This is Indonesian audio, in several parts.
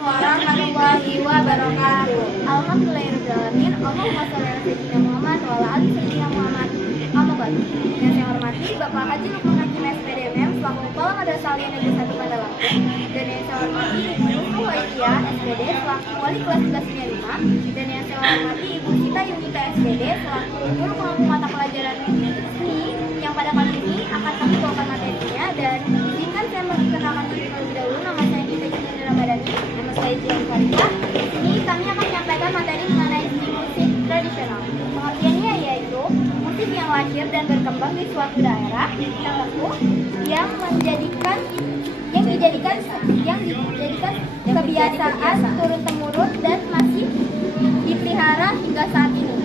warahmatullahi wabarakatuh. Alhamdulillahirrahmanirrahim. Allahumma sholli ala sayyidina Muhammad wa ala ali sayyidina Muhammad. Amma ba'du. Yang saya hormati Bapak Haji Lukman Hakim SPDMM selaku Kepala Madrasah Aliyah Negeri 1 Bandar Lampung, dan yang saya hormati Ibu Yusuf Waidia SPD selaku Wali kelas 11 dan yang saya hormati Ibu Sita Yunita SPD selaku guru pengampu mata pelajaran seni yang pada kali ini akan kami bawakan materinya. Dan izinkan saya memperkenalkan diri terlebih dahulu. Nama saya Gita Jendela Ramadhani. Nama saya Jian Farida. Ini kami akan menyampaikan materi mengenai musik tradisional. Pengertiannya yaitu musik yang lahir dan berkembang di suatu daerah tertentu yang dijadikan kebiasaan turun temurun dan masih dipelihara hingga saat ini.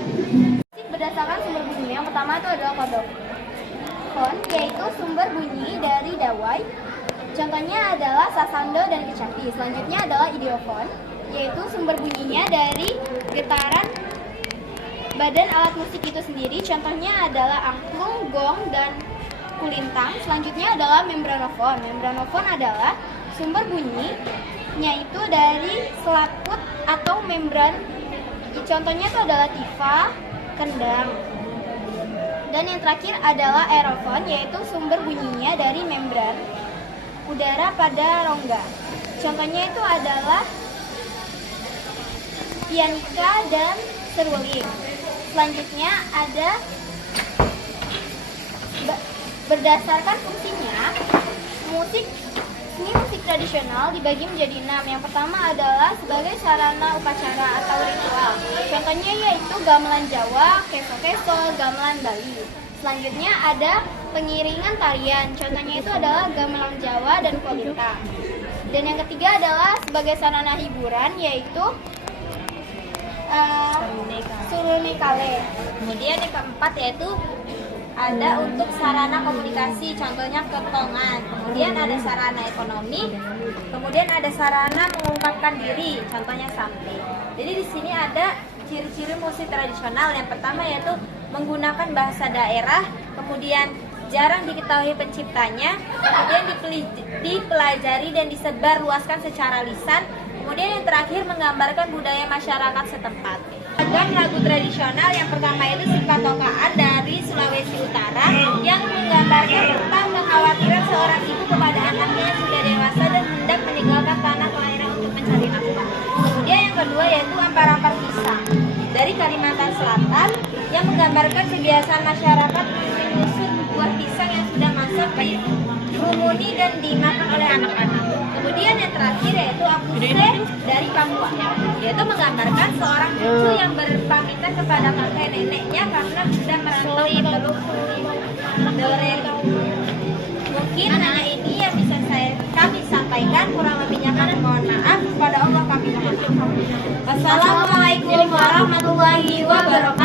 Musik berdasarkan sumber bunyi. Yang pertama itu adalah kodok, yaitu sumber bunyi dari dawai. Contohnya adalah sasando dan kecapi. Selanjutnya adalah idiofon, yaitu sumber bunyinya dari getaran badan alat musik itu sendiri. Contohnya adalah angklung, gong, dan kulintang. Selanjutnya adalah membranofon. Membranofon adalah sumber bunyinya itu dari selaput atau membran. Contohnya itu adalah tifa, kendang. Dan yang terakhir adalah aerofon, yaitu sumber bunyinya dari membran udara pada rongga. Contohnya itu adalah pianika dan seruling. Selanjutnya ada berdasarkan fungsinya, seni musik tradisional dibagi menjadi 6. Yang pertama adalah sebagai sarana upacara atau ritual. Contohnya yaitu gamelan Jawa, keso-keso, gamelan Bali. Selanjutnya ada pengiringan tarian. Contohnya itu adalah gamelan Jawa dan kolintang. Dan yang ketiga adalah sebagai sarana hiburan, yaitu surunikale. Kemudian yang keempat yaitu ada untuk sarana komunikasi, contohnya ketongan. Kemudian ada sarana ekonomi. Kemudian ada sarana mengungkapkan diri, contohnya sampai. Jadi di sini ada ciri-ciri musik tradisional. Yang pertama yaitu menggunakan bahasa daerah, kemudian jarang diketahui penciptanya, kemudian dipelajari dan disebarluaskan secara lisan. Kemudian yang terakhir menggambarkan budaya masyarakat setempat. Ragam lagu tradisional yang pertama itu Sikatokaan dari Sulawesi Utara yang menggambarkan tentang kekhawatiran seorang ibu kepada anaknya yang sudah dewasa dan hendak meninggalkan tanah kelahiran untuk mencari nafkah. Kemudian yang kedua yaitu Ampar-Ampar Pisang dari Kalimantan Selatan yang menggambarkan kebiasaan masyarakat menyusun buah pisang yang sudah masak dirumuni dan dimakan oleh anak-anak. Kemudian yang terakhir yaitu Akuse dari Papua, yaitu menggambarkan seorang cucu yang berpamitan kepada kakek neneknya karena sudah merantau ke Dorel. Mungkin hanya ini yang bisa kami sampaikan, kurang lebihnya kami mohon maaf. Kepada Allah kami mohon maaf. Wassalamualaikum warahmatullahi wabarakatuh.